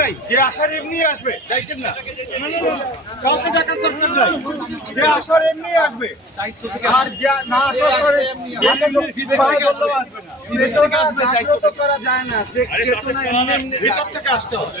নাই, যে আসার এমনি আসবে ডাইকেন না। কাউকে ডাকার দরকার নাই। যে আসার এমনি আসবে, আর যে না আসার আসবে না করা যায় না আসতে হবে।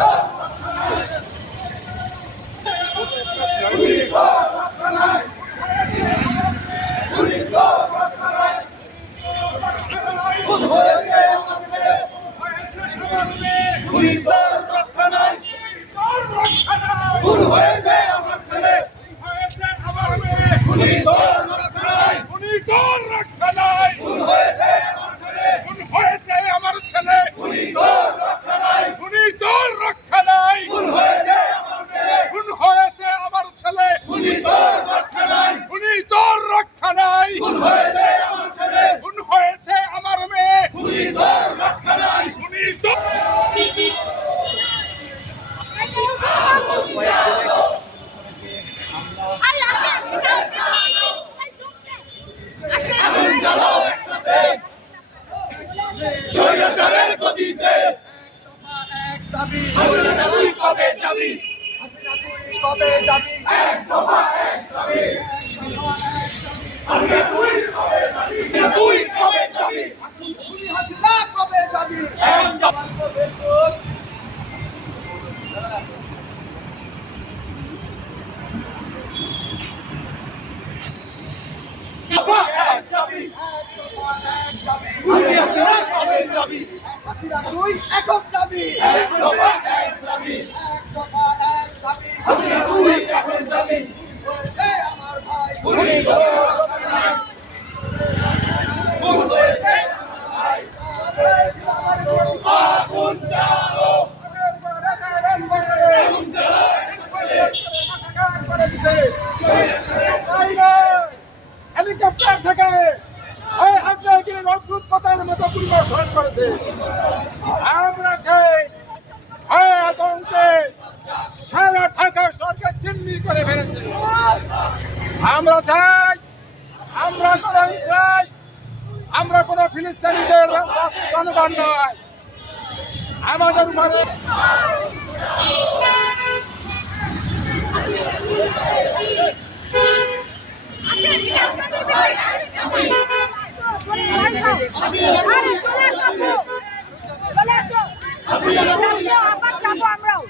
Hey! What? দুই একক দাবি। এক দফা এক দাবি। এক দফা এক দাবি। দুই একক দাবি। আমার ভাই। বিদ্যুৎ মতো পরিবর্তন করে আমরা সেই আতঙ্কে সারা ঢাকা সরকার চিহ্নি করে আমরা চাই, আমরা কোনো চাই, আমরা কোনো ফিলিস্তিনিদের জনগণ নয়। আমাদের মানে Yeah. আমরাও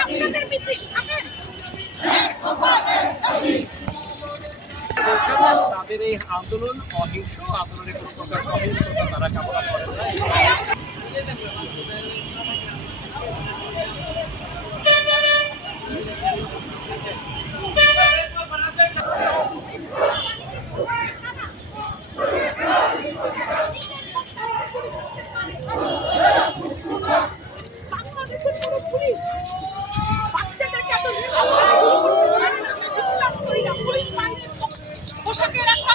আপনাদের মিছিল বলছেন তাদের এই আন্দোলন অহিংস আন্দোলনের কোনো প্রকার সহিংসতা তারা কামনা করে না বাংলাদেশের কোনো পুলিশ বাচ্চাদেরকে এত বিশ্বাস করি না পুলিশ মানে পোশাকের একটা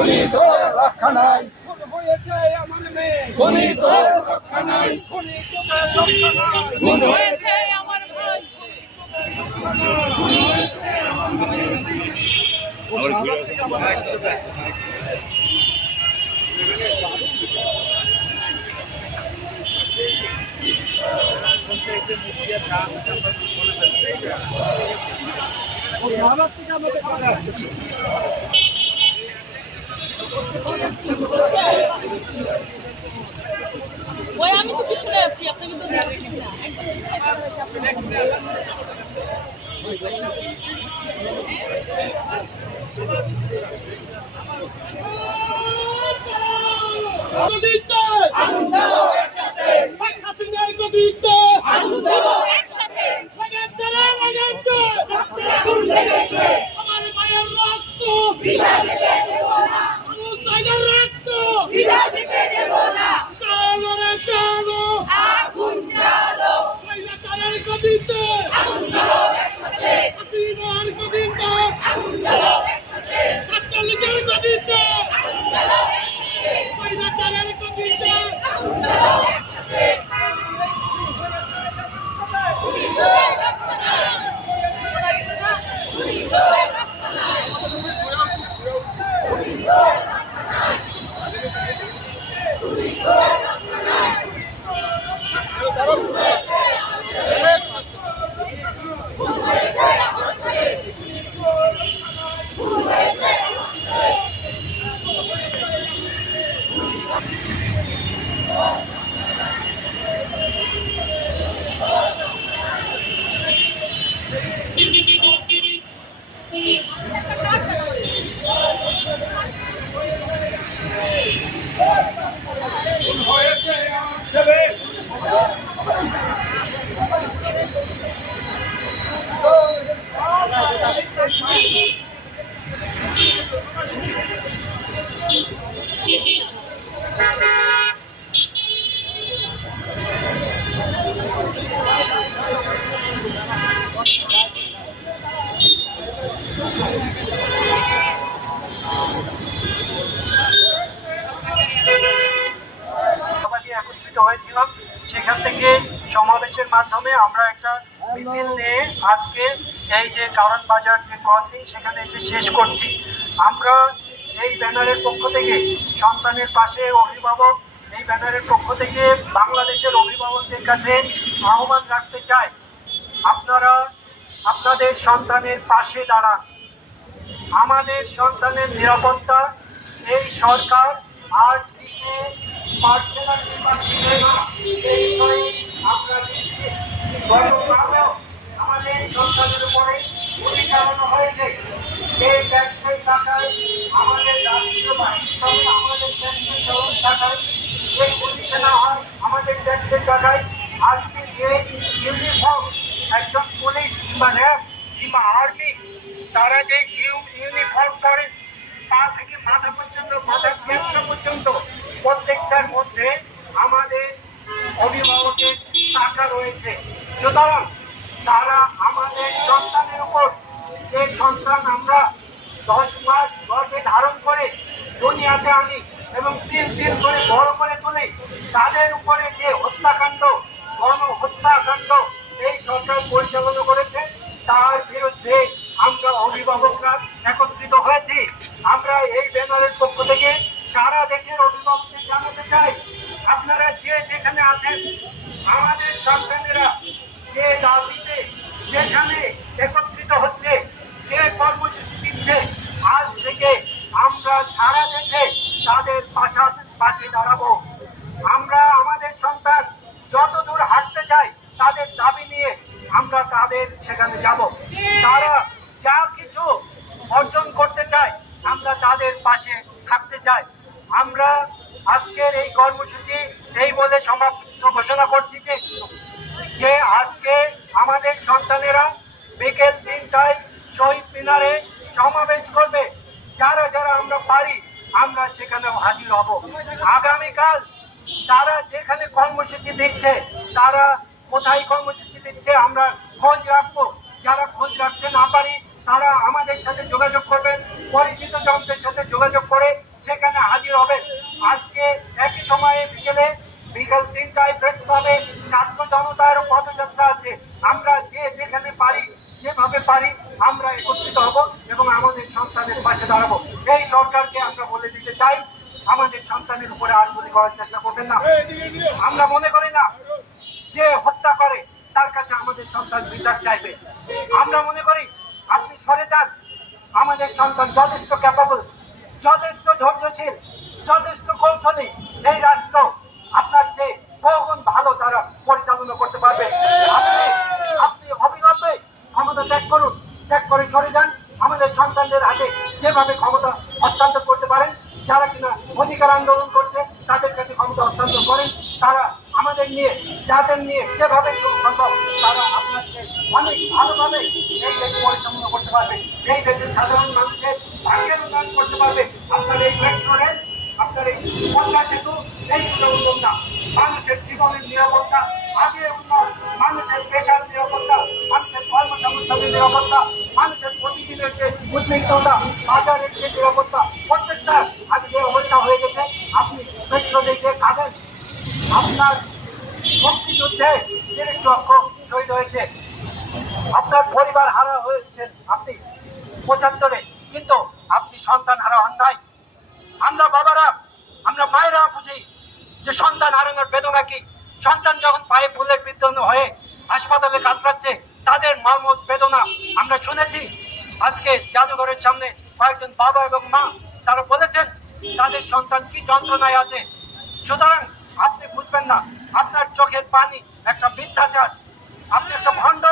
রক্ষা নাই। খুন হয়েছে আমার মেয়ে গুলি তো রক্ষা নাই খুন হয়েছে আমার ভাই। ওই আমি তো পিছনে আছি আপনি কিন্তু দেখতেছি না। একদম পিছনে কাটা হয়েছে, আপনি দেখতে পাবেন। একসাথে। আমার মায়ের রক্ত। থেকে সমাবেশের মাধ্যমে আমরা একটা মিছিল নিয়ে আজকে এই যে কারণ বাজার যে ক্রসিং সেখানে এসে শেষ করছি। আমরা এই ব্যানারের পক্ষ থেকে সন্তানের পাশে অভিভাবক, এই ব্যানারের পক্ষ থেকে বাংলাদেশের অভিভাবকদের কাছে আহ্বান রাখতে চাই। আপনারা আপনাদের সন্তানের পাশে দাঁড়ান। আমাদের সন্তানের নিরাপত্তা, এই সরকার আর দিতে গতকালও আমাদের সন্তানের উপরে গুলি হয়েছে এই ট্যাক্সের টাকায় আমাদের রাষ্ট্রীয় বাহিনীর সঙ্গে আমাদের ট্যাক্সের চলন টাকায় এই গুলি কেনা হয় আমাদের ট্যাক্সের টাকায় আজকে যে ইউনিফর্ম একজন পুলিশ কিংবা র্যাব কিংবা আর্মি তারা যে ইউ- ইউনিফর্ম পরে পা থেকে মাথা পর্যন্ত মাথার ক্যাপটা পর্যন্ত প্রত্যেকটার মধ্যে আমাদের অভিভাবকের টাকা রয়েছে। সুতরাং তারা আমাদের সন্তানের উপর যে সন্তান আমরা দশ মাস গর্ভে ধারণ করে দুনিয়াতে আনি এবং তিন তিন করে বড় করে তুলি, তাদের উপরে যে হত্যাকাণ্ড, গণ হত্যাকাণ্ড এই সরকার পরিচালনা করেছে, তার বিরুদ্ধে আমরা অভিভাবকরা চাই, আপনারা যে যেখানে আছেন, আমাদের সন্তানেরা যে দাবিতে যেখানে একত্রিত হচ্ছে, যে কর্মসূচি দিচ্ছে, আজ থেকে আমরা সারা দেশে তাদের পাশা পাশে দাঁড়াবো। আমরা আমাদের সন্তান যত দূর হাঁটতে চাই, তাদের দাবি নিয়ে আমরা তাদের সেখানে যাব। তারা যা কিছু অর্জন করতে চায়, আমরা তাদের পাশে থাকতে চাই। আমরা আজকের এই কর্মসূচি এই বলে সমাপ্ত ঘোষণা করছি যে যে আজকে আমাদের সন্তানেরা বিকেল তিনটায় শহীদ মিনারে সমাবেশ করবে, যারা যারা আমরা পারি, আমরা সেখানে হাজির হব। আগামীকাল তারা যেখানে কর্মসূচি দিচ্ছে, তারা কোথায় কর্মসূচি দিচ্ছে আমরা খোঁজ রাখব। যারা খোঁজ রাখতে না পারি, তারা আমাদের সাথে যোগাযোগ করবেন, পরিচিত জনদের সাথে যোগাযোগ করে সেখানে হাজির হবেন আজকে একই সময়ে বিকেলে বিকেল তিনটায় প্রেস ক্লাবে ছাত্র জনতার পদযাত্রা আছে। আমরা যে যেখানে পারি, যেভাবে পারি, আমরা একত্রিত হব এবং আমাদের সন্তানের পাশে দাঁড়াবো। এই সরকারকে আমরা বলে দিতে চাই, আমাদের সন্তানের উপরে আর গুলি করার চেষ্টা করবেন না। আমরা মনে করি না যে হত্যা করে, তার কাছে আমাদের সন্তান বিচার চাইবে। আমরা মনে করি, আপনি সরে যান। আমাদের সন্তান যথেষ্ট ক্যাপাবল ধৈর্যশীল, যথেষ্ট কৌশলী এই রাষ্ট্র আপনার যে বহুগুণ ভালো তারা পরিচালনা করতে পারবে। আপনি আপনি অবিলম্বে ক্ষমতা ত্যাগ করুন। ত্যাগ করে সরে যান। আমাদের সন্তানদের হাতে যেভাবে ক্ষমতা হস্তান্তর করতে পারেন, যারা কিনা অধিকার আন্দোলন করছে, তাদের কাছে ক্ষমতা হস্তান্তর করেন। তারা আমাদের নিয়ে, যাদের নিয়ে যেভাবে সম্ভব তারা আপনাকে অনেক ভালোভাবে এই দেশ পরিচালনা করতে পারবে। এই দেশের সাধারণ মানুষের ভাগ্যের উন্নয়ন করতে পারবে। আপনার আপনার এই সেতু মানুষের জীবনের নিরাপত্তা, আগে মানুষের পেশার নিরাপত্তা, মানুষের নিরাপত্তা, মানুষের বাজারের যে নিরাপত্তা, প্রত্যেকটা আজকে হয়ে গেছে। আপনি দেখে কাঁদেন। আপনার তিরিশ আপনার পরিবার হারা হয়েছেন আপনি। পঁচাত্তরে। কিন্তু আপনি সন্তান হারা হন নাই। আমরা বাবারা, আমরা মায়েরা বুঝি যে সন্তান হারানোর বেদনা কি? সন্তান যখন পায়ে ফুলের বিদ্ধ হয়ে হাসপাতালে কাতরাচ্ছে, তাদের মর্ম বেদনা আমরা শুনেছি। আজকে জাদুঘরের সামনে কয়েকজন বাবা এবং মা তারা বলেছেন, তাদের সন্তান কি যন্ত্রণায় আছে? সুতরাং আপনি বুঝবেন না, আপনার চোখের পানি একটা মিথ্যাচার আপনি একটা ভণ্ড,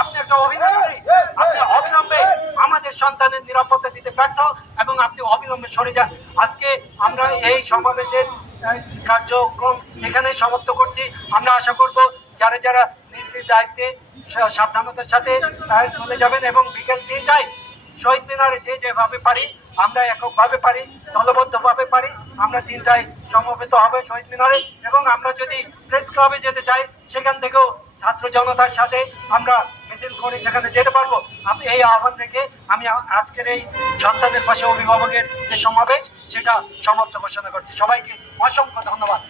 আপনি একটা অভিনেত্রী, আপনি অবিলম্বে আমাদের সন্তানের নিরাপত্তা দিতে ব্যর্থ এবং আপনি অবিলম্বে সরে যান। আজকে আমরা এই সমাবেশের কার্যক্রম এখানে সমাপ্ত করছি। আমরা আশা করব যারা যারা নিজ নিজ দায়িত্বে সাবধানতার সাথে চলে যাবেন এবং বিকেল তিনটায় শহীদ মিনারে যে যেভাবে পারি, আমরা এককভাবে পারি, দলবদ্ধভাবে পারি, আমরা তিনটায় সমবেত হবে শহীদ মিনারে। এবং আমরা যদি প্রেস ক্লাবে যেতে চাই, সেখান থেকেও ছাত্র জনতার সাথে আমরা হ্যান্ডেল করে সেখানে যেতে পারব আপনি এই আহ্বান রেখে আমি আজকের এই সন্তানের পাশে অভিভাবকের যে সমাবেশ, সেটা সমাপ্ত ঘোষণা করছি সবাইকে অসংখ্য ধন্যবাদ